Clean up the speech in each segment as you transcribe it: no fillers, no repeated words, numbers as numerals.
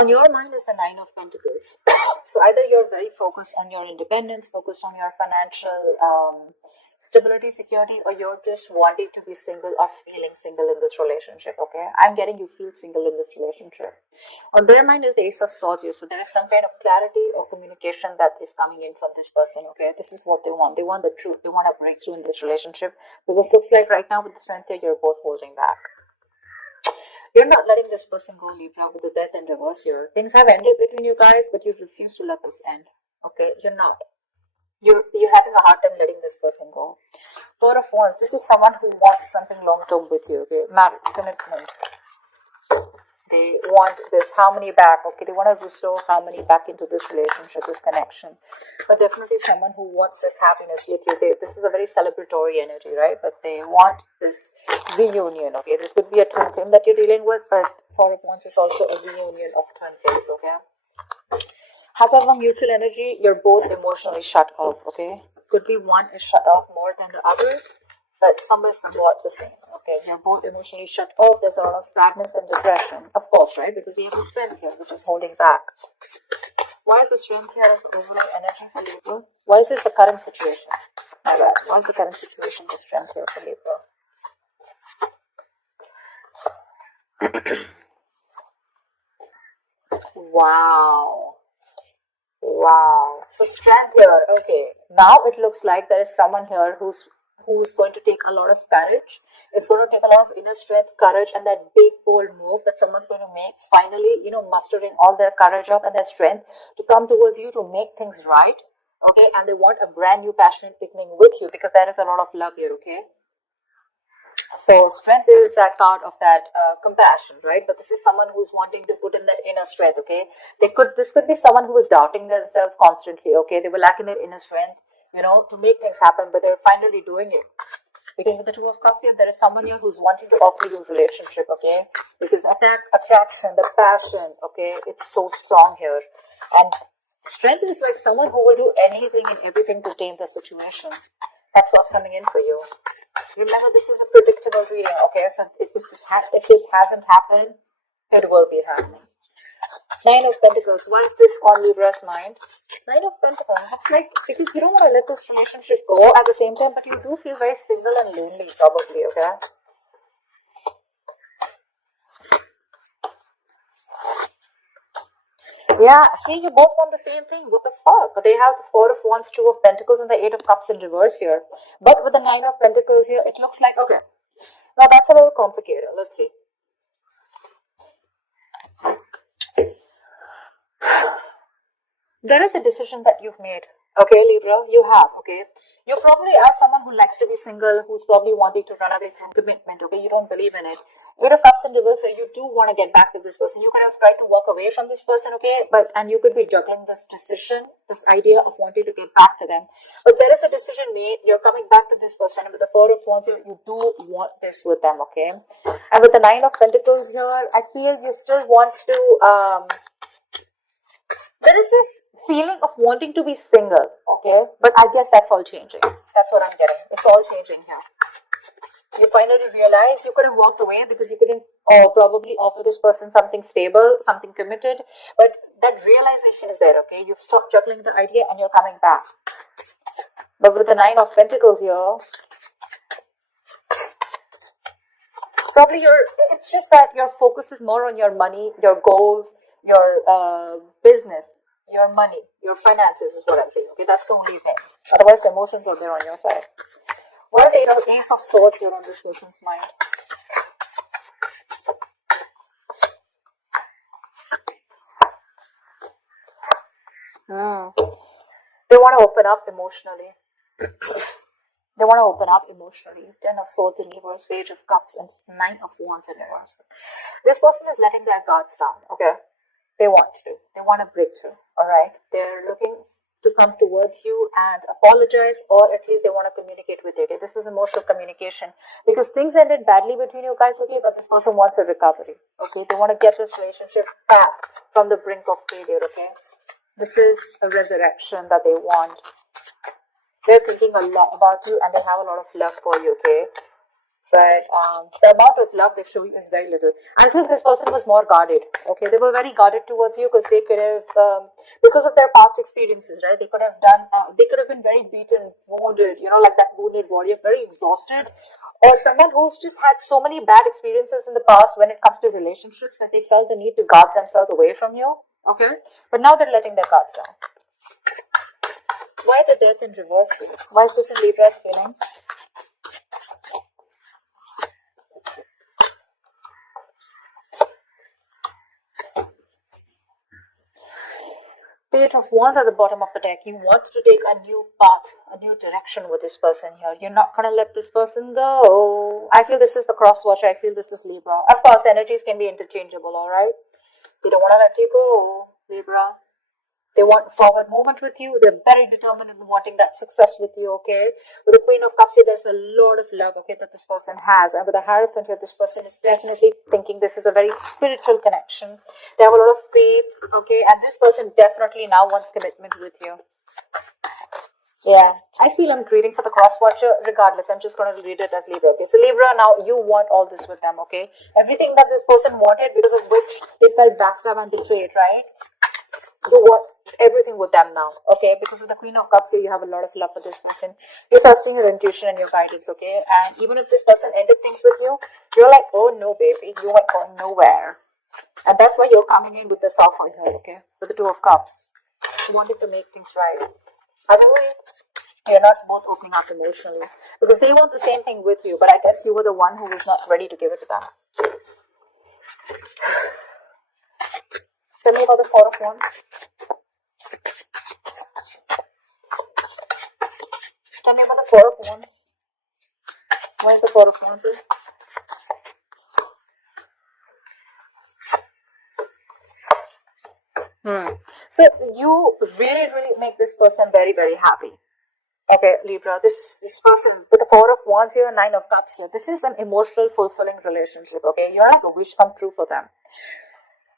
On your mind is the Nine of Pentacles. So either you're very focused on your independence, focused on your financial stability, security, or you're just wanting to be single or feeling single in this relationship, okay? I'm getting you feel single in this relationship. On their mind is the Ace of Swords here. So there is some kind of clarity or communication that is coming in from this person, okay? This is what they want. They want the truth. They want a breakthrough in this relationship. Because it looks like right now with the Strength here, you're both holding back. You're not letting this person go, Libra, with the Death in reverse here. Things have ended between you guys, but you refuse to let this end. Okay, you're not. You're having a hard time letting this person go. Four of Wands. This is someone who wants something long term with you. Okay, marriage, commitment. They want this harmony back. Okay, they want to restore harmony back into this relationship, this connection. But definitely someone who wants this happiness with you. This is a very celebratory energy, right? But they want this reunion. Okay, this could be a twin flame that you're dealing with, but Four of Wands is also a reunion of twin flames. Okay. However, mutual energy, you're both emotionally shut off. Okay, could be one is shut off more than the other, but some is somewhat the same. Okay, you're both emotionally shut off. There's a lot of sadness and depression, of course, right? Because we have the Strength here, which is holding back. Why is the Strength here as the overall energy for Libra? Why is this the current situation? My bad. Why is the current situation the Strength here for Libra? Wow. Wow. So Strength here. Okay. Now it looks like there is someone here who's going to take a lot of courage. It's going to take a lot of inner strength, courage, and that big bold move that someone's going to make. Finally, mustering all their courage up and their strength to come towards you to make things right. Okay, and they want a brand new passionate beginning with you because there is a lot of love here. Okay. So Strength is that card of that compassion, right? But this is someone who's wanting to put in that inner strength. Okay, this could be someone who is doubting themselves constantly. Okay, they were lacking their inner strength, to make things happen, but they're finally doing it. Because with the Two of Cups here, there is someone here who's wanting to offer you a relationship. Okay, because attraction, the passion. Okay, it's so strong here, and Strength is like someone who will do anything and everything to tame the situation. That's what's coming in for you. Remember, this is a predictable reading, okay? So if this hasn't happened, it will be happening. Nine of Pentacles. Why is this on Libra's mind? Nine of Pentacles. It's like, because you don't want to let this relationship go at the same time, but you do feel very single and lonely, probably, okay? Yeah, see, you both want the same thing. What the fuck? They have the Four of Wands, Two of Pentacles, and the Eight of Cups in reverse here. But with the Nine of Pentacles here, it looks like, okay, now that's a little complicated. Let's see. There is a decision that you've made. Okay, Libra, you have, okay? You probably are someone who likes to be single, who's probably wanting to run away from commitment, okay? You don't believe in it. Eight of Cups in reverse, so you do want to get back to this person. You could have tried to walk away from this person, okay? And you could be juggling this decision, this idea of wanting to get back to them. But there is a decision made. You're coming back to this person. And with the Four of Wands, you do want this with them, okay? And with the Nine of Pentacles here, I feel you still want to, there is this feeling of wanting to be single, okay? But I guess that's all changing. That's what I'm getting. It's all changing here. You finally realize you could have walked away because you couldn't probably offer this person something stable, something committed. But that realization is there, okay? You've stopped juggling the idea and you're coming back. But with the Nine of Pentacles here, probably it's just that your focus is more on your money, your goals, your business, your money, your finances is what I'm saying, okay? That's the only thing. Otherwise, the emotions are there on your side. What is the Ace of Swords here on this person's mind? They want to open up emotionally. They want to open up emotionally. Ten of Swords in reverse, Page of Cups, and Nine of Wands in reverse. This person is letting their guards down, okay? They want to. They want a breakthrough, alright? They're looking to come towards you and apologize, or at least they want to communicate with you, okay? This is emotional communication. Because things ended badly between you guys, okay? But this person wants a recovery, okay? They want to get this relationship back from the brink of failure, okay? This is a resurrection that they want. They're thinking a lot about you and they have a lot of love for you, okay? But the amount of love they show you is very little. I think this person was more guarded. Okay, they were very guarded towards you because they could have, because of their past experiences, right? They could have done, they could have been very beaten, wounded, like that wounded warrior, very exhausted, or someone who's just had so many bad experiences in the past when it comes to relationships that they felt the need to guard themselves away from you. Okay, but now they're letting their guards down. Why the death in reverse here? Why is this in Libra's feelings? Page of Wands at the bottom of the deck. You want to take a new path, a new direction with this person here. You're not going to let this person go. I feel this is the cross watcher. I feel this is Libra. Of course, the energies can be interchangeable, alright? They don't want to let you go, Libra. They want forward movement with you. They're very determined in wanting that success with you, okay? With the Queen of Cups here, there's a lot of love, okay, that this person has. And with the Hierophant here, this person is definitely thinking this is a very spiritual connection. They have a lot of faith, okay? And this person definitely now wants commitment with you. Yeah, I feel I'm reading for the cross watcher. Regardless, I'm just going to read it as Libra, okay? So Libra, now you want all this with them, okay? Everything that this person wanted, because of which they felt backstabbed and betrayed, right? You want everything with them now, okay? Because of the Queen of Cups here, you have a lot of love for this person. You're trusting your intuition and your guidance, okay? And even if this person ended things with you, you're like, oh no, baby, you ain't going nowhere. And that's why you're coming in with the software here, okay? With the Two of Cups. You wanted to make things right. Otherwise, you're not both opening up emotionally. Because they want the same thing with you, but I guess you were the one who was not ready to give it to them. Tell me about the Four of Wands. Tell me about the Four of Wands. What is the Four of Wands? So you really make this person very happy. Okay, Libra, this person with the Four of Wands here, Nine of Cups here, this is an emotional fulfilling relationship, okay? You're like a wish come true for them.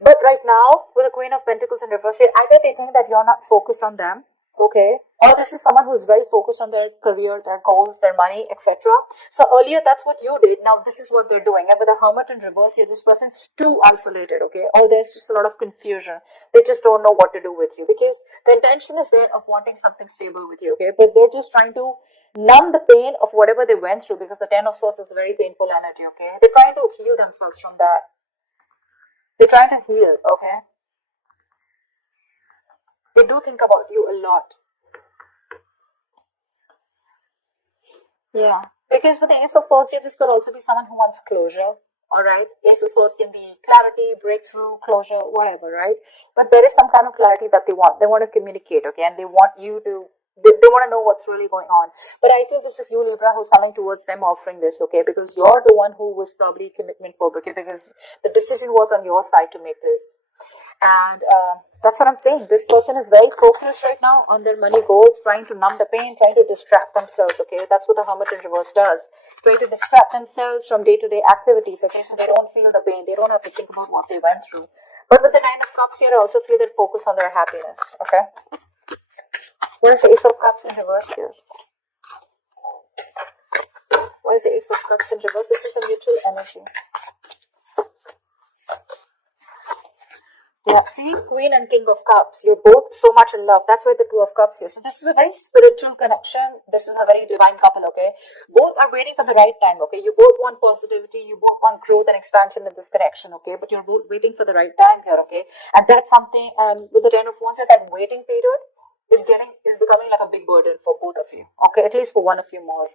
But right now, with the Queen of Pentacles in reverse here, either they think that you're not focused on them, okay? Or this is someone who's very focused on their career, their goals, their money, etc. So earlier, that's what you did. Now this is what they're doing. And with the Hermit in reverse here, this person's too isolated, okay? Or there's just a lot of confusion. They just don't know what to do with you. Because the intention is there of wanting something stable with you, okay? But they're just trying to numb the pain of whatever they went through, because the Ten of Swords is a very painful energy, okay? They're trying to heal themselves from that. They're trying to heal, okay? They do think about you a lot. Yeah. Because with the Ace of Swords here, this could also be someone who wants closure. Alright? Ace of Swords can be clarity, breakthrough, closure, whatever, right? But there is some kind of clarity that they want. They want to communicate, okay? And they want you to, they want to know what's really going on. But I think this is you, Libra, who's coming towards them offering this, okay? Because you're the one who was probably commitment phobic, okay? Because the decision was on your side to make this. And that's what I'm saying. This person is very focused right now on their money goals, trying to numb the pain, trying to distract themselves, okay? That's what the Hermit in reverse does. Trying to distract themselves from day-to-day activities, okay? So they don't feel the pain. They don't have to think about what they went through. But with the Nine of Cups here, I also feel that focus on their happiness, okay? What is the Ace of Cups in reverse here? What is the Ace of Cups in reverse? This is a mutual energy. Yeah, see, Queen and King of Cups, you're both so much in love. That's why the Two of Cups here. So this is a very spiritual connection. This is a very divine couple, okay? Both are waiting for the right time, okay? You both want positivity. You both want growth and expansion in this connection, okay? But you're both waiting for the right time here, okay? And that's something, with the Ten of Wands, that waiting period is becoming like a big burden for both of you, okay? At least for one of you more.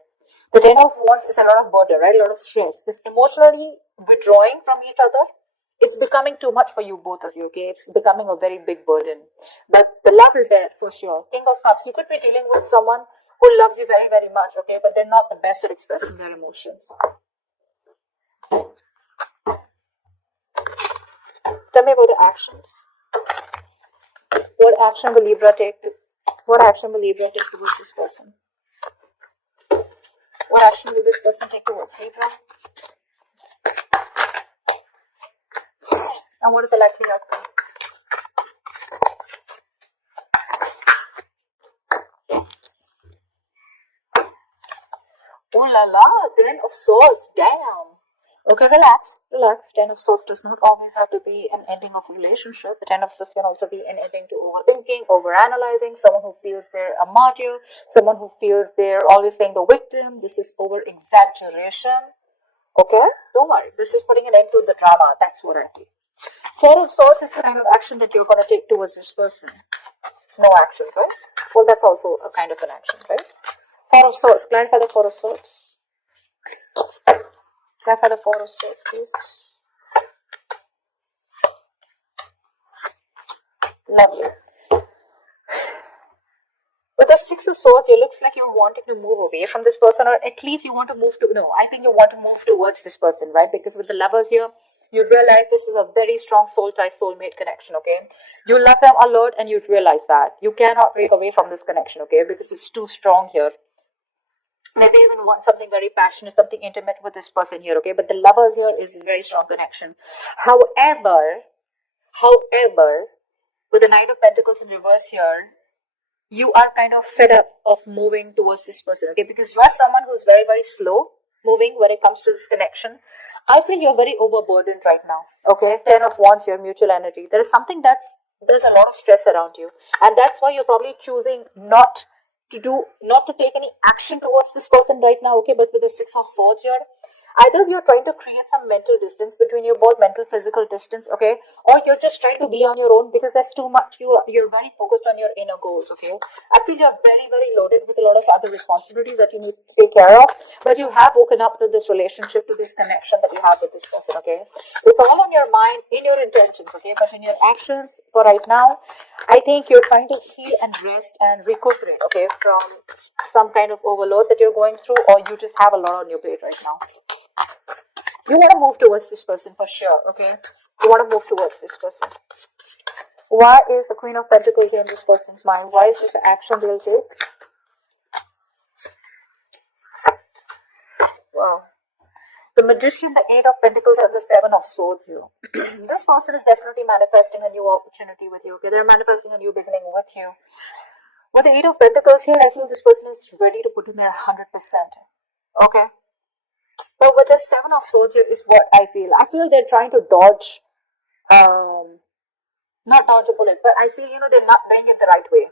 The Ten of Wands is a lot of burden, right? A lot of stress. This emotionally withdrawing from each other. It's becoming too much for you, both of you, okay? It's becoming a very big burden. But the love is there, for sure. King of Cups, you could be dealing with someone who loves you very much, okay? But they're not the best at expressing their emotions. Tell me about the actions. What action will Libra take towards this person? What action will this person take towards Libra? And what is the likely outcome? Oh la la, Ten of Swords, damn. Okay, relax, relax. Ten of Swords does not always have to be an ending of a relationship. The Ten of Swords can also be an ending to overthinking, overanalyzing, someone who feels they're a martyr, someone who feels they're always playing the victim. This is over exaggeration. Okay, don't worry. This is putting an end to the drama. That's what I feel. Four of Swords is the kind of action that you're going to take towards this person. No action, right? Well, that's also a kind of an action, right? Four of Swords. Clarify the Four of Swords. Clarify the Four of Swords, please. Lovely. With the Six of Swords, it looks like you're wanting to move away from this person, or at least you want to move to, no, I think you want to move towards this person, right? Because with the Lovers here, you realize this is a very strong soul tie, soulmate connection, okay? You love them a lot and you realize that. You cannot break away from this connection, okay? Because it's too strong here. Maybe even want something very passionate, something intimate with this person here, okay? But the Lovers here is a very strong connection. However, with the Knight of Pentacles in reverse here, you are kind of fed up of moving towards this person, okay? Because you are someone who's very, very slow moving when it comes to this connection. I feel you're very overburdened right now, okay? Ten of Wands, your mutual energy. There is something there's a lot of stress around you. And that's why you're probably choosing not to take any action towards this person right now, okay? But with the Six of Swords here, either you're trying to create some mental distance between you, both mental, physical distance, okay? Or you're just trying to be on your own because there's too much, you're very focused on your inner goals, okay? I feel you're very, very loaded with a lot of other responsibilities that you need to take care of, but you have woken up to this relationship, to this connection that you have with this person, okay? It's all on your mind, in your intentions, okay? But in your actions, for right now, I think you're trying to heal and rest and recuperate, okay, from some kind of overload that you're going through, or you just have a lot on your plate right now. You want to move towards this person for sure, okay? You want to move towards this person. Why is the Queen of Pentacles in this person's mind? Why is this the action they'll take? Wow. The Magician, the Eight of Pentacles, and the Seven of Swords here. This person is definitely manifesting a new opportunity with you, okay? They're manifesting a new beginning with you. With the Eight of Pentacles here, I feel this person is ready to put in their 100%, okay? But with the Seven of Swords here is what I feel. I feel they're trying to dodge, not dodge a bullet, but I feel, they're not doing it the right way.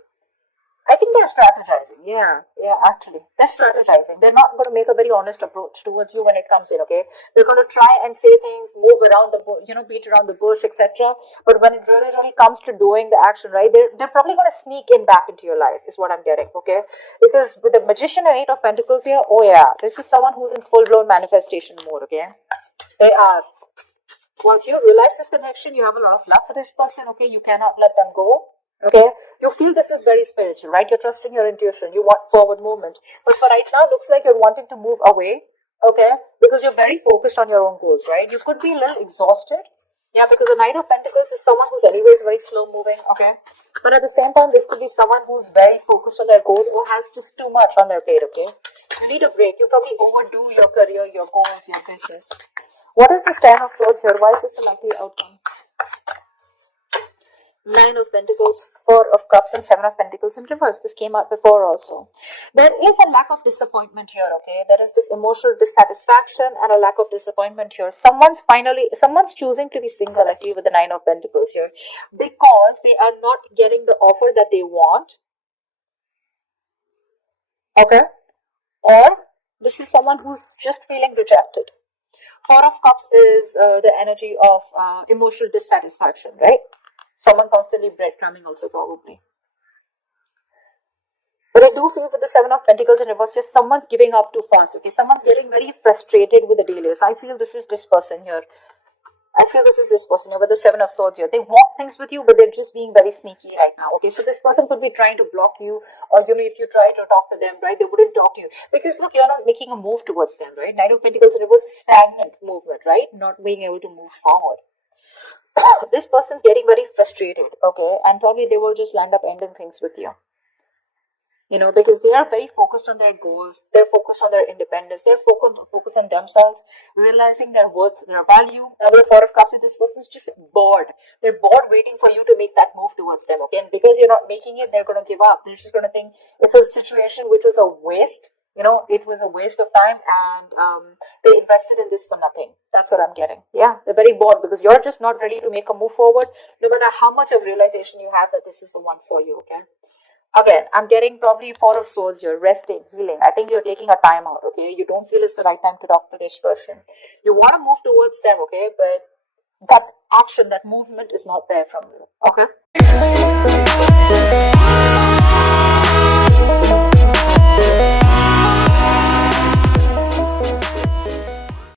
I think they're strategizing. Yeah, actually. They're strategizing. They're not going to make a very honest approach towards you when it comes in, okay? They're going to try and say things, move around the bush, beat around the bush, etc. But when it really, really comes to doing the action, right, they're probably going to sneak in back into your life, is what I'm getting, okay? Because with the Magician and Eight of Pentacles here, oh yeah, this is someone who's in full-blown manifestation mode, okay? They are. Once you realize this connection, you have a lot of love for this person, okay? You cannot let them go. Okay, you feel this is very spiritual, right? You're trusting your intuition. You want forward movement. But for right now, looks like you're wanting to move away, okay? Because you're very focused on your own goals, right? You could be a little exhausted. Yeah, because the Knight of Pentacles is someone who's anyways very slow moving, okay? But at the same time, this could be someone who's very focused on their goals or has just too much on their plate, okay? You need a break. You probably overdo your career, your goals, your business. What is the Ten of Swords here? Why is this a likely outcome? Nine of Pentacles, Four of Cups, and Seven of Pentacles in reverse. This came out before also. There is a lack of disappointment here, okay? There is this emotional dissatisfaction and a lack of disappointment here. Someone's choosing to be single, I feel, with the Nine of Pentacles here, because they are not getting the offer that they want, okay? Or this is someone who's just feeling rejected. Four of Cups is the energy of emotional dissatisfaction, right? Someone constantly breadcrumbing also probably. But I do feel with the Seven of Pentacles in reverse, just someone's giving up too fast, okay? Someone's getting very frustrated with the delays. I feel this is this person here. With the Seven of Swords here. They want things with you, but they're just being very sneaky right now, okay? So this person could be trying to block you, or, if you try to talk to them, right, they wouldn't talk to you. Because, look, you're not making a move towards them, right? Nine of Pentacles in reverse is stagnant movement, right? Not being able to move forward. This person's getting very frustrated, okay? And probably they will just land up ending things with you. Because they are very focused on their goals, they're focused on their independence, they're focused on themselves, realizing their worth, their value. Now with the Four of Cups, this person's just bored. They're bored waiting for you to make that move towards them, okay? And because you're not making it, they're going to give up. They're just going to think it's a situation which was a waste, You know, it was a waste of time, and they invested in this for nothing. That's what I'm getting. Yeah, they're very bored because you're just not ready to make a move forward, no matter how much of realization you have that this is the one for you, okay? Again, I'm getting probably Four of Swords here, resting, healing. I think you're taking a time out, okay? You don't feel it's the right time to talk to this person. You want to move towards them, okay? But that action, that movement is not there from you, okay?